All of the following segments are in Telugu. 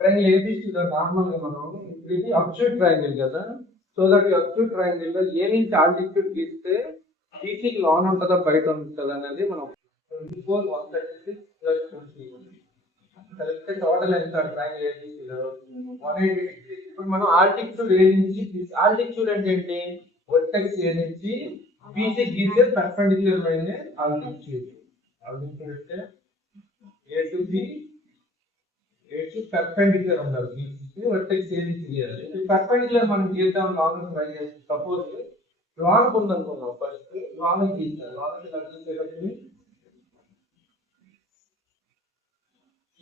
ట్రయాంగిల్ ఏబిసిలో నార్మల్ గా మనం ఇది అబ్సల్యూట్ ట్రయాంగిల్ కదా. సో దట్ అబ్సల్యూట్ ట్రయాంగిల్ లో ఏ నుంచి ఆల్టిట్యూడ్ గీస్తే బీసీకి లోన్ ఉంటుందా బయట ఉంటుందా అనేది మనం 24 136 ప్లస్ 20 కలిపితే టోటల్ ఎంత ట్రయాంగిల్ ఏబిసిలో 180 డిగ్రీ. ఇప్పుడు మనం ఆల్టిట్యూడ్ ఏ నుంచి ఆల్టిట్యూడ్ అంటే ఏంటి, వర్టెక్స్ ఏ నుంచి బీసీ గీసే పర్పెండిక్యులర్ లైన్ ఆల్టిట్యూడ్. ఆల్టిట్యూడ్ అంటే A to B A to perpendicular ఉండాలి. బీసీ వర్టెక్స్ ఏ నుంచి గీయాలి. ఈ పర్పెండిక్యులర్ మనం గీద్దాం లాంగ్ ట్రై చేస్తాం. సపోజ్ లాంగ్ ఉందనుకున్నాం, ఫస్ట్ లాంగ్ గీస్తాం. లాంగ్ గీసేటప్పుడు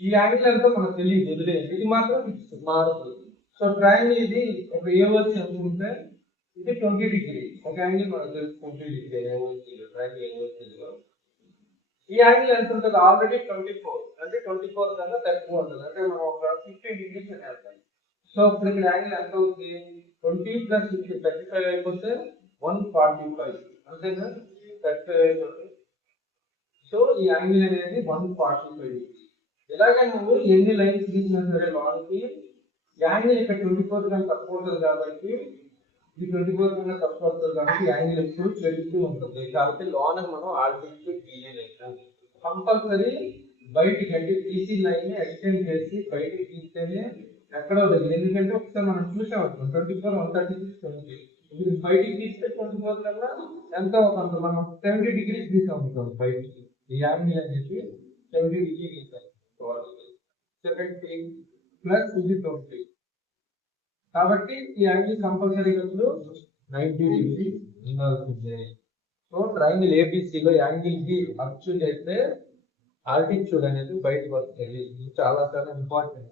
ఈ యాంగిల్ ఎంతో మనకు తెలియదు, వదిలేదు. ఇది మాత్రం మారుతుంది. సో ట్రయాంగిల్ ఇది ఒక ఏ వచ్చి అనుకుంటే ఇది 20 డిగ్రీ. ఒక యాంగిల్ మనకు తెలుసు 20 డిగ్రీ ట్రయాంగిల్ ఏ వచ్చిందో. ఈ యాంగిల్ ఎంత ఉంటుంది, ఆల్రెడీ 24 అంటే 24 కన్నా తక్కువ ఉంటుంది. అంటే మనం ఒక 50 డిగ్రీస్ అని వెళ్తాం. సో ఇప్పుడు ఇక్కడ యాంగిల్ ఎంత అవుతుంది, 20 ప్లస్ 50 35 అయిపోతే 145 అంతేనా, 35 అయిపోతుంది. సో ఈ యాంగిల్ అనేది 145 డిగ్రీ. ఇలాగే నువ్వు ఎన్ని లైన్స్ గీసినా సరే లాంగ్కి యాంగిల్ ఇక్కడ 24 కన్నా తక్కువ ఉంటుంది కాబట్టి ఇది 24 కన్నా తక్కువ వస్తుంది కాబట్టి యాంగిల్ ఎప్పుడు పెరుగుతూ ఉంటుంది. కాబట్టి లోన మనం ఆల్టిట్యూడ్ గీయలేము. కంపల్సరీ బయటికి అంటే బీసీ లైన్ ఎక్స్టెండ్ చేసి బయటికి గీస్తేనే ఎక్కడో దగ్గర. ఎందుకంటే ఒకసారి మనం చూసాం 24 136 20. ఇది బయటికి గీస్తే 24 కన్నా ఎంతో కొంత మనం 70 డిగ్రీస్ గీసాం బయటికి. ఈ యాంగిల్ అని చెప్పి 70 డిగ్రీ గీసాం. 70 ప్లస్ ఇది 20 కాబట్టి ఈ యాంగిల్ కంపల్సరీ ఇప్పుడు 90 డిగ్రీ ఉండాల్సిందే. సో ట్రయాంగిల్ ఏబిసిలో యాంగిల్ కి అచ్చు చేస్తే ఆల్టిట్యూడ్ అనేది బయటకు వస్తుంది. ఇది చాలా చాలా ఇంపార్టెంట్.